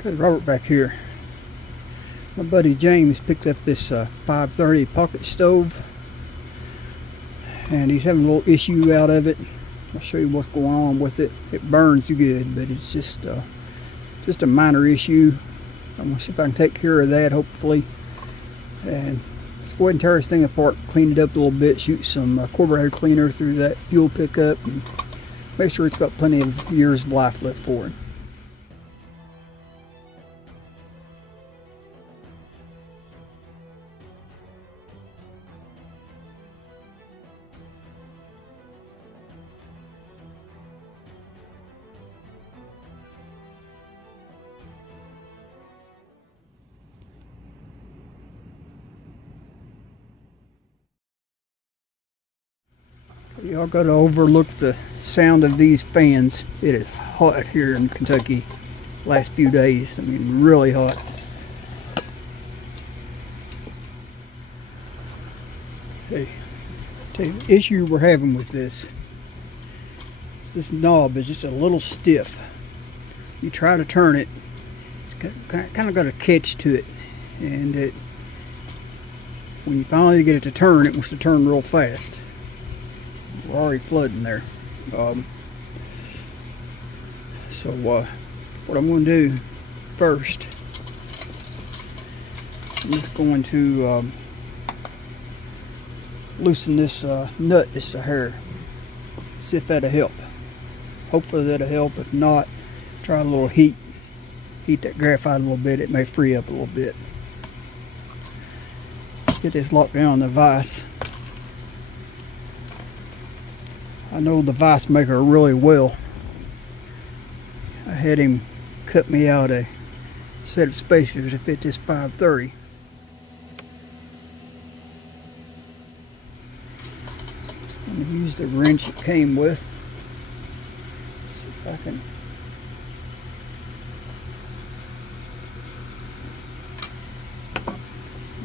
Okay, Robert back here. My buddy James picked up this 530 pocket stove, and he's having a little issue out of it. I'll show you what's going on with it. It burns good, but it's just a minor issue. I'm gonna see if I can take care of that, hopefully. And let's go ahead and tear this thing apart, clean it up a little bit, shoot some carburetor cleaner through that fuel pickup, and make sure it's got plenty of years of life left for it. Y'all got to overlook the sound of these fans. It is hot here in Kentucky last few days. I mean, really hot. Okay, tell you the issue we're having with this is this knob is just a little stiff. You try to turn it, it's kind of got a catch to it, and when you finally get it to turn, it wants to turn real fast. We're already flooding there. So what I'm going to do first, I'm just going to loosen this nut, this hair. See if that'll help. Hopefully that'll help. If not, try a little heat that graphite a little bit. It may free up a little bit. Get this locked down on the vise. I know the vise maker really well. I had him cut me out a set of spacers to fit this 530. Just going to use the wrench it came with. See if I can.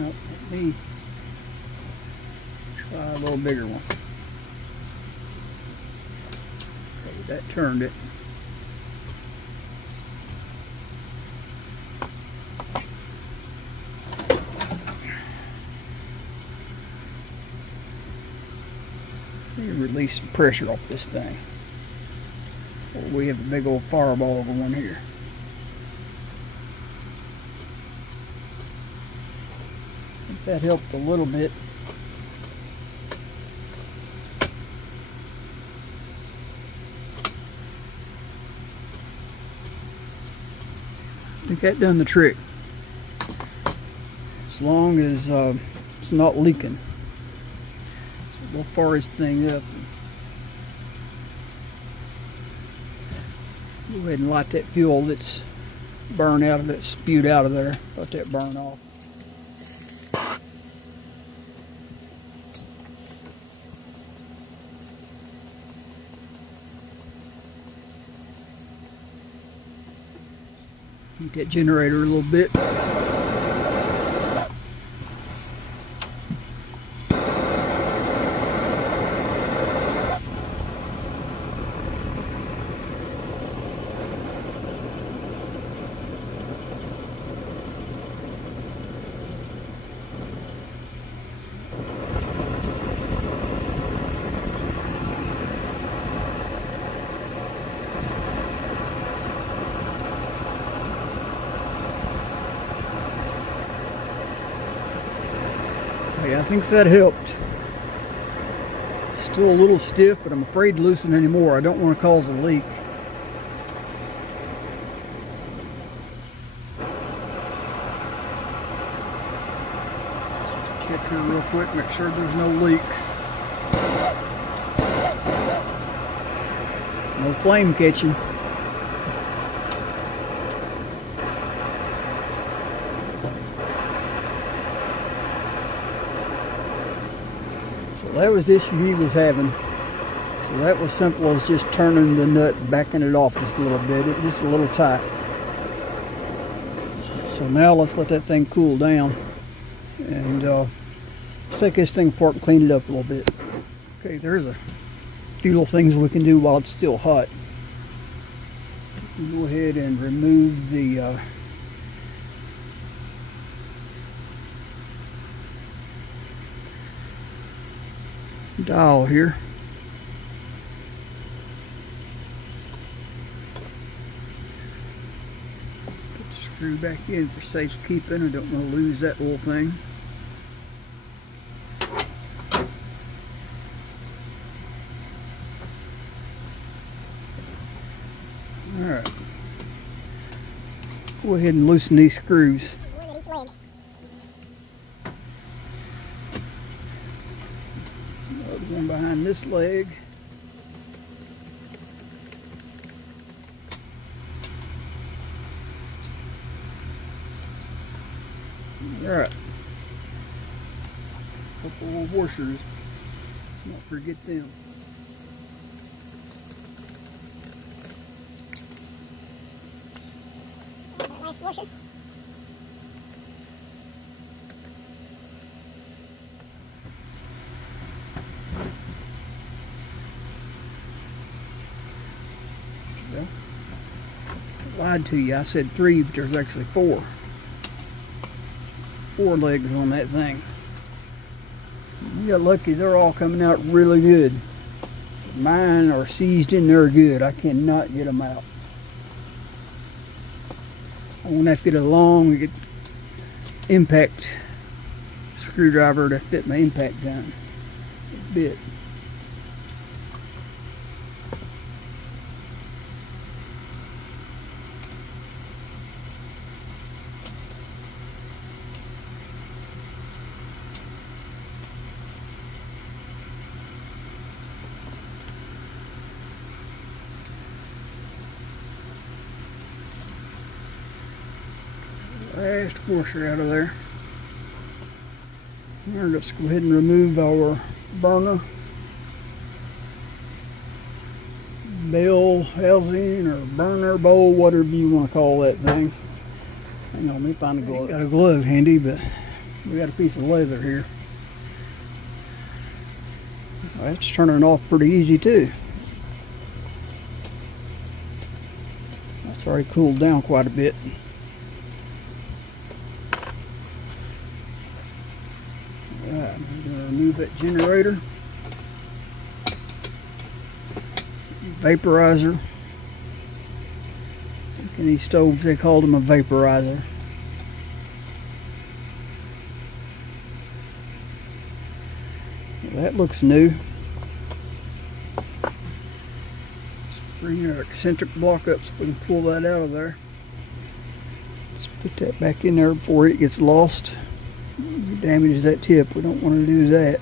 Oh, let me try a little bigger one. That turned it. Let me release some pressure off this thing. We have a big old fireball going here. I think that helped a little bit. I think that done the trick. As long as it's not leaking. So we'll fire this thing up. Go ahead and light that fuel that's burned out of it, spewed out of there. Let that burn off. Heat that generator a little bit. I think that helped. Still a little stiff, but I'm afraid to loosen anymore. I don't want to cause a leak. Check here real quick, make sure there's no leaks. No flame catching. So that was the issue he was having. So that was simple as just turning the nut, backing it off just a little bit. It was just a little tight. So now let's let that thing cool down. And let's take this thing apart and clean it up a little bit. Okay, there's a few little things we can do while it's still hot. Go ahead and remove the dial here. Put the screw back in for safekeeping. I don't want to lose that little thing. Alright. Go ahead and loosen these screws. Another one behind this leg. Alright. Couple of washers. Let's not forget them. Nice washer. Well, I lied to you. I said 3, but there's actually 4. 4 legs on that thing. You got lucky, they're all coming out really good. Mine are seized in there good. I cannot get them out. I'm gonna have to get a long impact screwdriver to fit my impact gun bit. Last washer out of there. Now let's go ahead and remove our burner, bell housing, or burner bowl, whatever you want to call that thing. Hang on, let me find a glove. Got a glove handy, but we got a piece of leather here. Well, that's turning off pretty easy too. That's already cooled down quite a bit. Alright, I'm going to remove that generator, vaporizer. In these stoves they called them a vaporizer. Well, that looks new. Let's bring our eccentric block up so we can pull that out of there. Let's put that back in there before it gets lost. It damages that tip. We don't want to do that.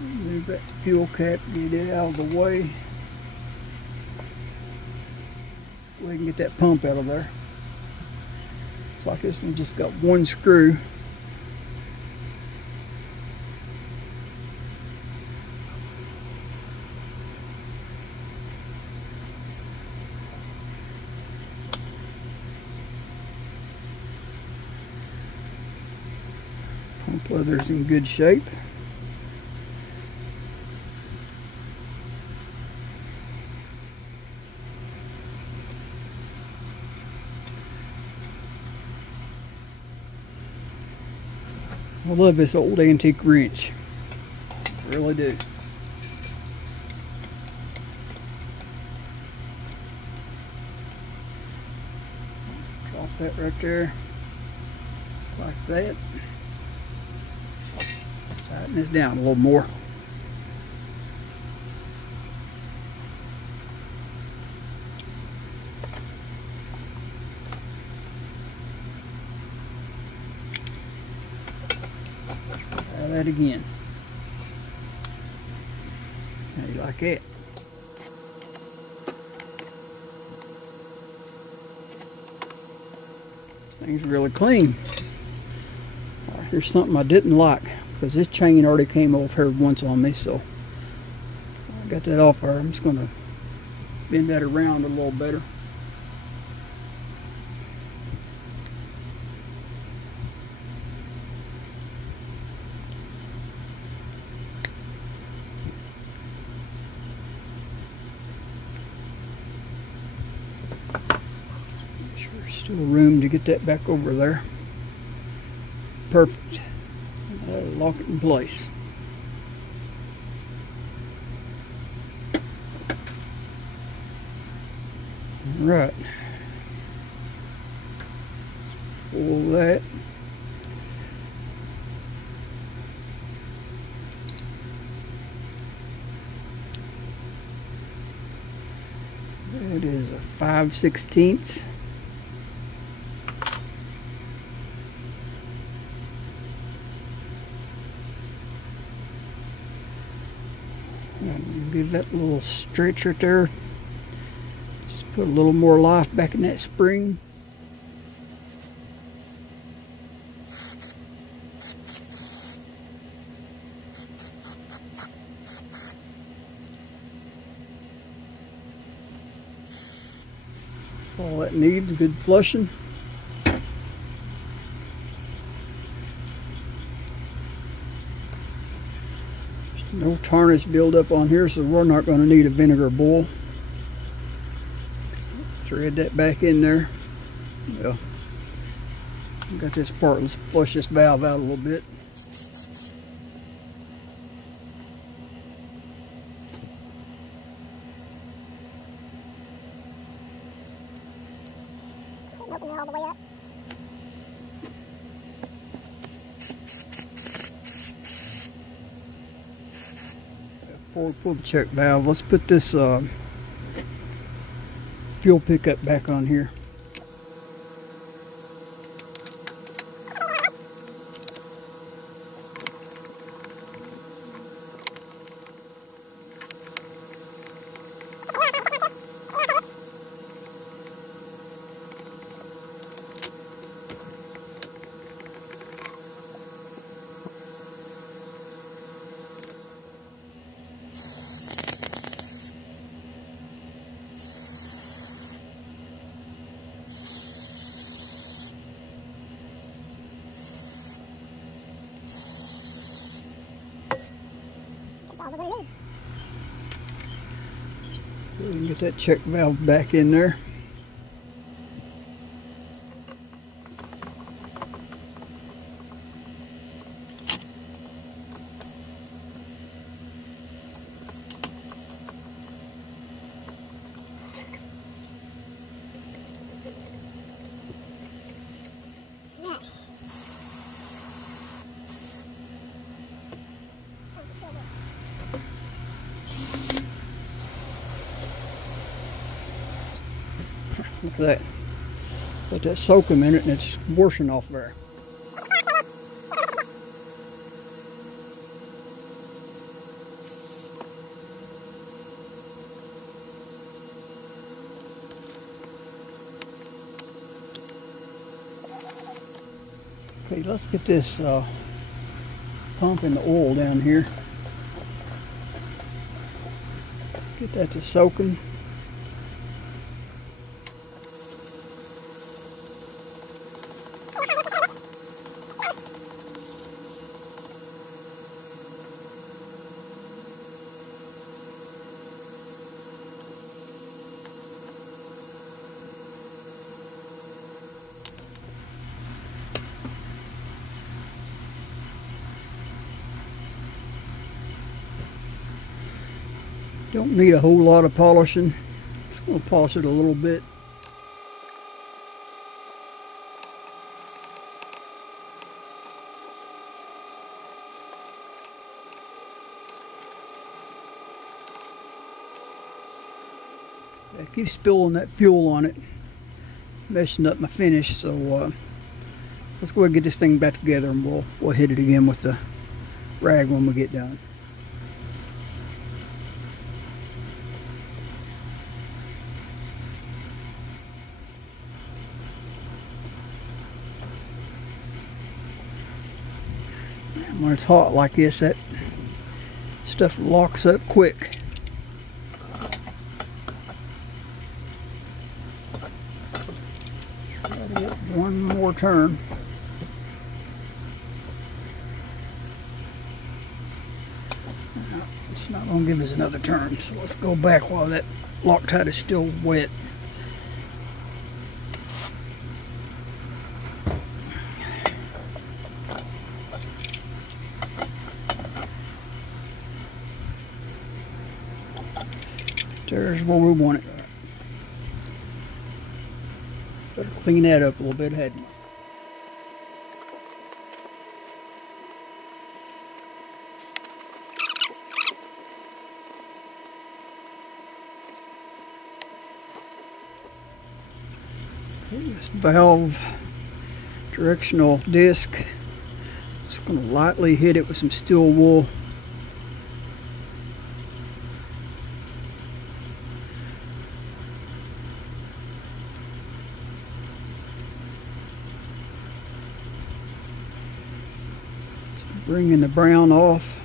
Remove that fuel cap, get it out of the way. Let's go ahead and get that pump out of there. Looks like this one just got one screw. Pump leather's in good shape. I love this old antique wrench. I really do. Drop that right there. Just like that. Tighten this down a little more. Try that again. How do you like that? This thing's really clean. Here's something I didn't like, because this chain already came off here once on me, so I got that off there. I'm just going to bend that around a little better. Make sure it's still little room to get that back over there. Perfect. That'll lock it in place. All right. Pull that. That is a 5/16. Give that a little stretch right there. Just put a little more life back in that spring. That's all that needs, good flushing. No tarnish buildup on here, so we're not going to need a vinegar boil. Thread that back in there. Well, got this part, let's flush this valve out a little bit. Open it all the way up. Before we pull the check valve, let's put this fuel pickup back on here. All we're gonna need. So we can get that check valve back in there. Look at that. Let that soak a minute and it's washing off there. Okay, let's get this pump and the oil down here. Get that to soaking. Don't need a whole lot of polishing. Just going to polish it a little bit. I keep spilling that fuel on it, messing up my finish. So let's go ahead and get this thing back together, and we'll hit it again with the rag when we get done. When it's hot like this, that stuff locks up quick. Try to get one more turn. No, it's not going to give us another turn, so let's go back while that Loctite is still wet. There's where we want it. Better clean that up a little bit, hadn't we? This valve directional disc, just going to lightly hit it with some steel wool. So bringing the brown off,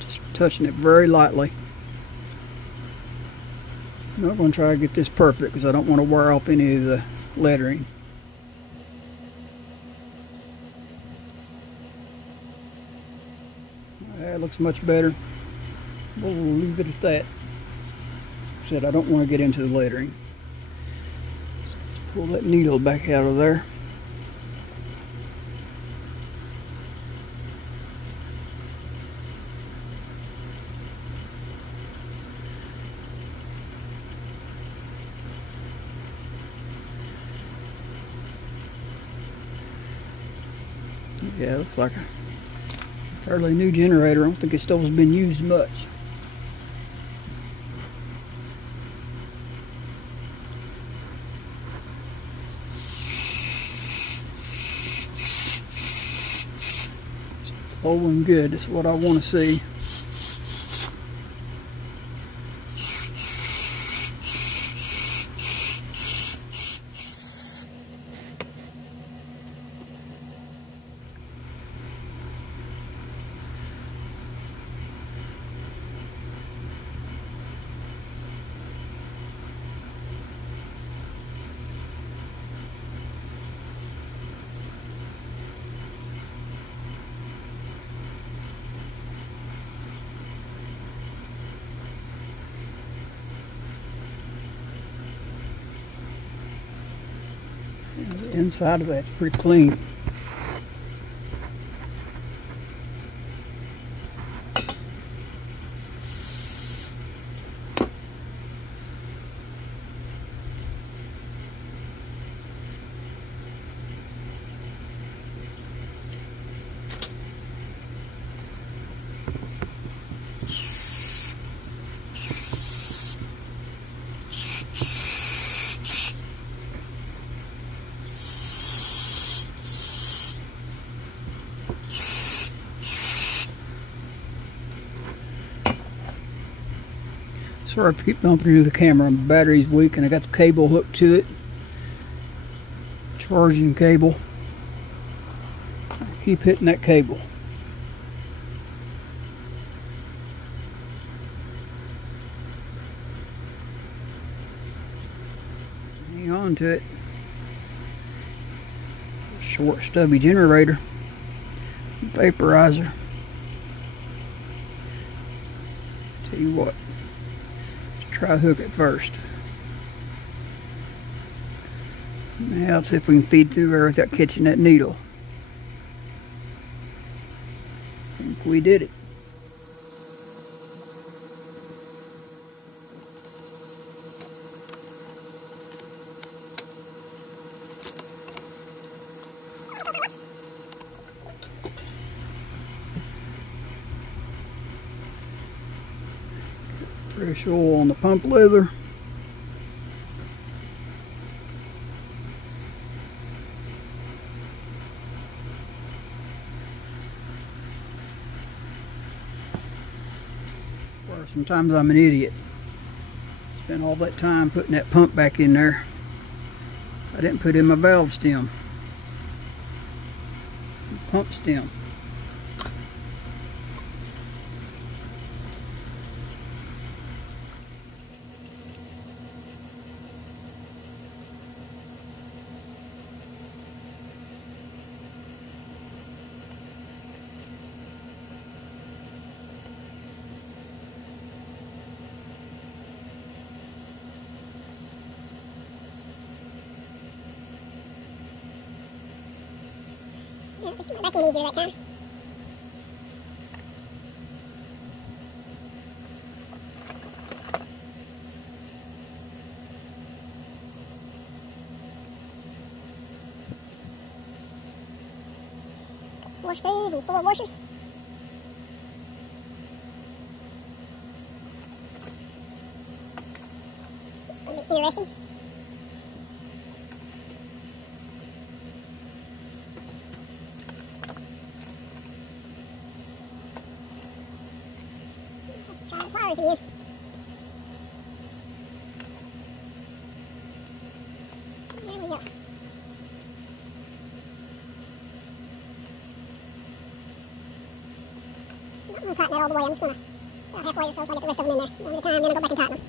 just touching it very lightly. I'm not going to try to get this perfect because I don't want to wear off any of the lettering. That looks much better. We'll leave it at that. Like I said, I don't want to get into the lettering. So let's pull that needle back out of there. Yeah, it looks like a fairly new generator. I don't think it still has been used much. It's flowing good. That's what I want to see. The inside of that's pretty clean. Sorry if I keep bumping into the camera. My battery's weak and I got the cable hooked to it. Charging cable. I keep hitting that cable. Hang on to it. Short stubby generator. Vaporizer. Tell you what. Try to hook it first. Now let's see if we can feed through there without catching that needle. I think we did it. Fresh oil on the pump leather. Or sometimes I'm an idiot. Spent all that time putting that pump back in there. I didn't put in my valve stem. Pump stem. That came easier that time. 4 screws and 4 washers. It's going to be interesting. Try the pliers again. There we go. I'm going to tighten that all the way. I'm just going to about halfway or so I get the rest of them in there. One at a time, then I'll go back and tighten them.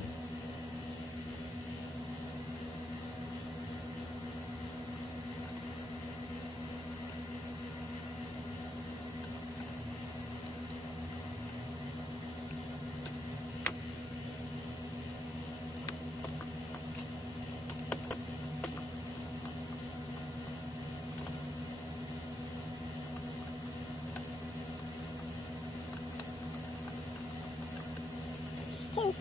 There's 2.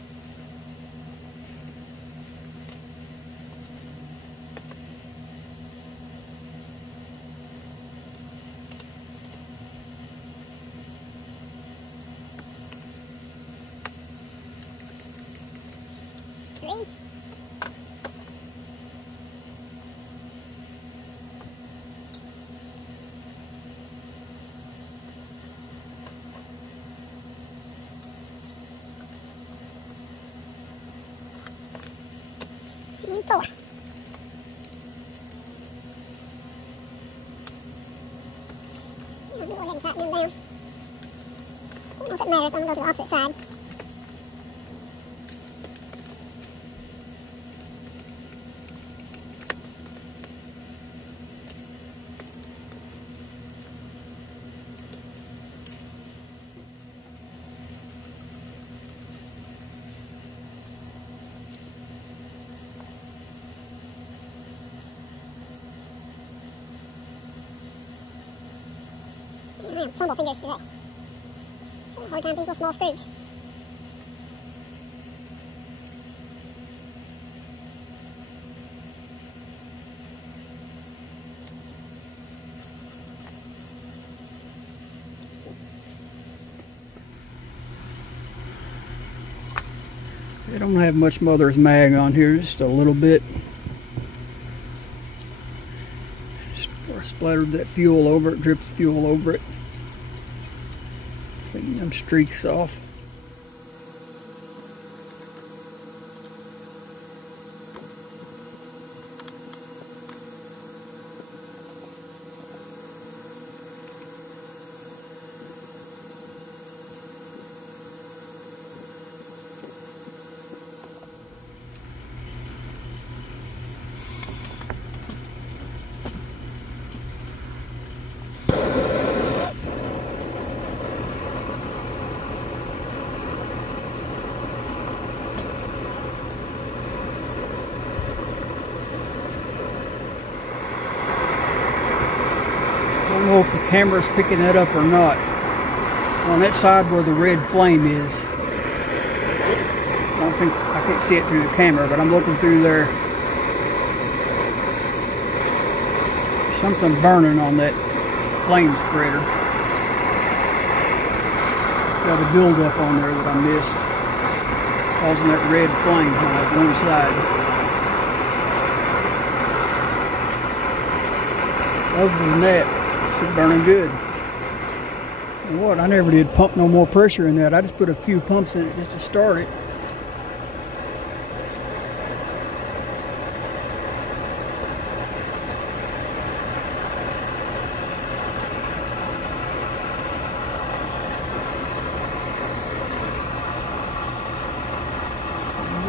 Three. And 4. I'm going to go ahead and tighten them down. I don't know if it matters, I'm going to go to the opposite side. I have fumble fingers today. I have a hard time with these little small screws. I don't have much mother's mag on here, just a little bit. Just splattered that fuel over it, drips fuel over it. Clean them streaks off. I don't know if the camera's picking that up or not. On that side where the red flame is, I can't see it through the camera, but I'm looking through there. Something burning on that flame spreader. Got a buildup on there that I missed, causing that red flame on that one side. Other than that, it's burning good. And what? I never did pump no more pressure in that. I just put a few pumps in it just to start it.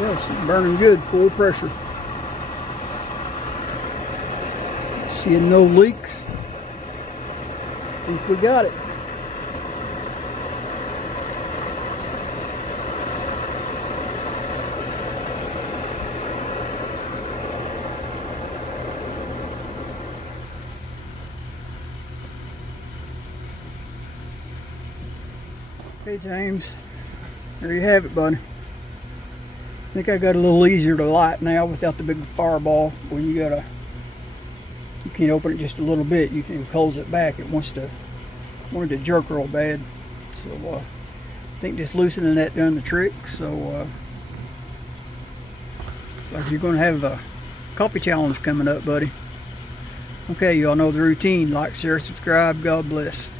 Yes, it's burning good, full pressure. Seeing no leaks. I think we got it. Okay, James, there you have it, buddy. I think I got a little easier to light now without the big fireball where you can't open it just a little bit. You can close it back. It wants to wanted to jerk real bad. So I think just loosening that done the trick. So you're going to have a coffee challenge coming up, buddy. Okay, y'all know the routine. Like, share, subscribe. God bless.